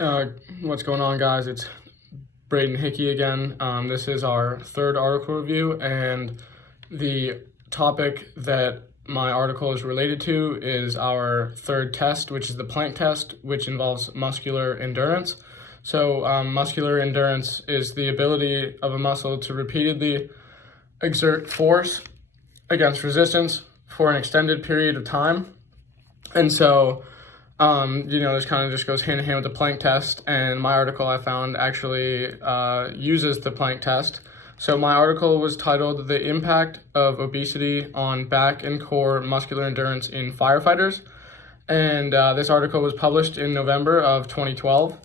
Uh, what's going on, guys? It's Braden Hickey again. This is our third article review, and the topic that my article is related to is our third test, which is the Planck test, which involves muscular endurance. So muscular endurance is the ability of a muscle to repeatedly exert force against resistance for an extended period of time. And so this kind of just goes hand in hand with the Planck test, and my article I found actually uses the Planck test. So my article was titled "The Impact of Obesity on Back and Core Muscular Endurance in Firefighters," and this article was published in November of 2012.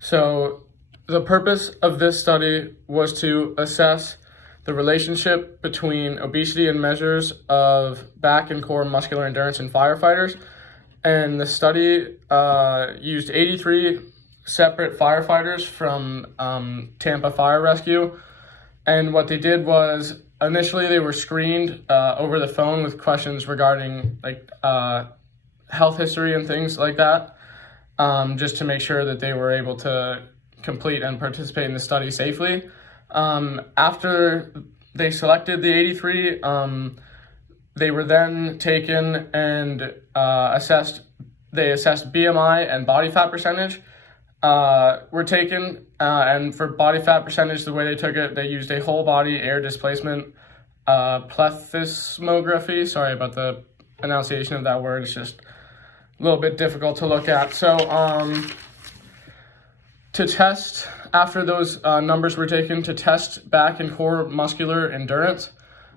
So the purpose of this study was to assess the relationship between obesity and measures of back and core muscular endurance in firefighters. And the study used 83 separate firefighters from Tampa Fire Rescue. And what they did was initially they were screened over the phone with questions regarding health history and things like that, just to make sure that they were able to complete and participate in the study safely. After they selected the 83, they were then taken and assessed. They assessed BMI and body fat percentage were taken. And for body fat percentage, the way they took it, they used a whole body air displacement plethysmography. Sorry about the pronunciation of that word. It's just a little bit difficult to look at. So to test, after those numbers were taken, to test back and core muscular endurance,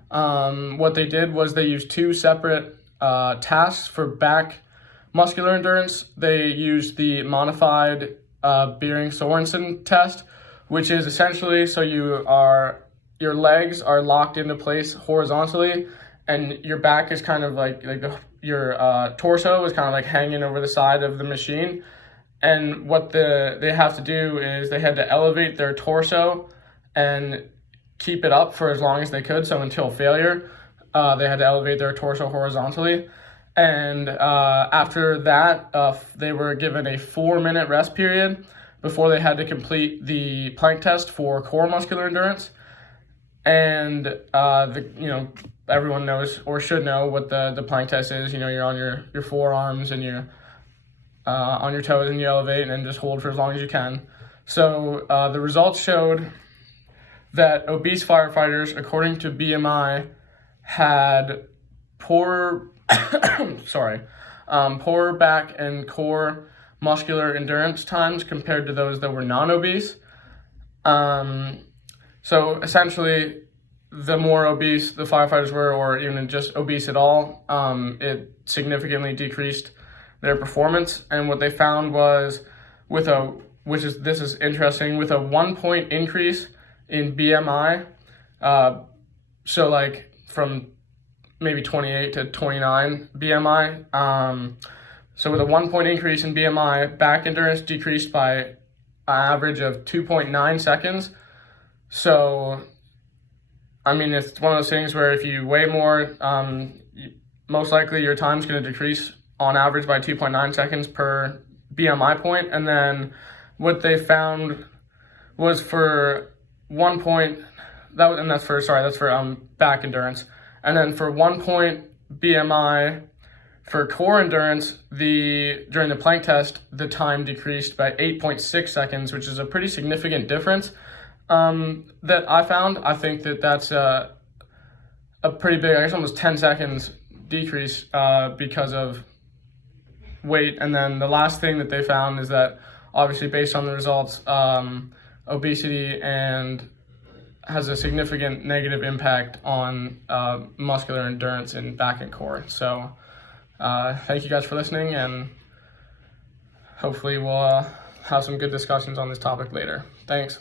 what they did was they used two separate tasks for back muscular endurance. They used the modified Bering-Sorensen test, which is essentially so your legs are locked into place horizontally, and your back is kind of your torso is kind of like hanging over the side of the machine. And what they have to do is they had to elevate their torso and keep it up for as long as they could. So until failure, they had to elevate their torso horizontally. And after that, they were given a 4-minute rest period before they had to complete the Planck test for core muscular endurance. And everyone knows or should know what the Planck test is. You're on your forearms and you're on your toes, and you elevate and just hold for as long as you can. So the results showed that obese firefighters, according to BMI, had poor back and core muscular endurance times compared to those that were non-obese. So essentially, the more obese the firefighters were, or even just obese at all, it significantly decreased their performance. And what they found was this is interesting, with a 1-point increase in BMI, so from maybe 28 to 29 BMI. So with a 1-point increase in BMI, back endurance decreased by an average of 2.9 seconds. So, it's one of those things where if you weigh more, most likely your time's going to decrease on average by 2.9 seconds per BMI point. And then what they found was for 1 point, that's for back endurance. And then for 1 point BMI for core endurance, during the Planck test, the time decreased by 8.6 seconds, which is a pretty significant difference that I found. I think that's a pretty big, almost 10 seconds decrease because of weight. And then the last thing that they found is that, obviously based on the results, obesity has a significant negative impact on muscular endurance in back and core. So thank you guys for listening, and hopefully we'll have some good discussions on this topic later. Thanks.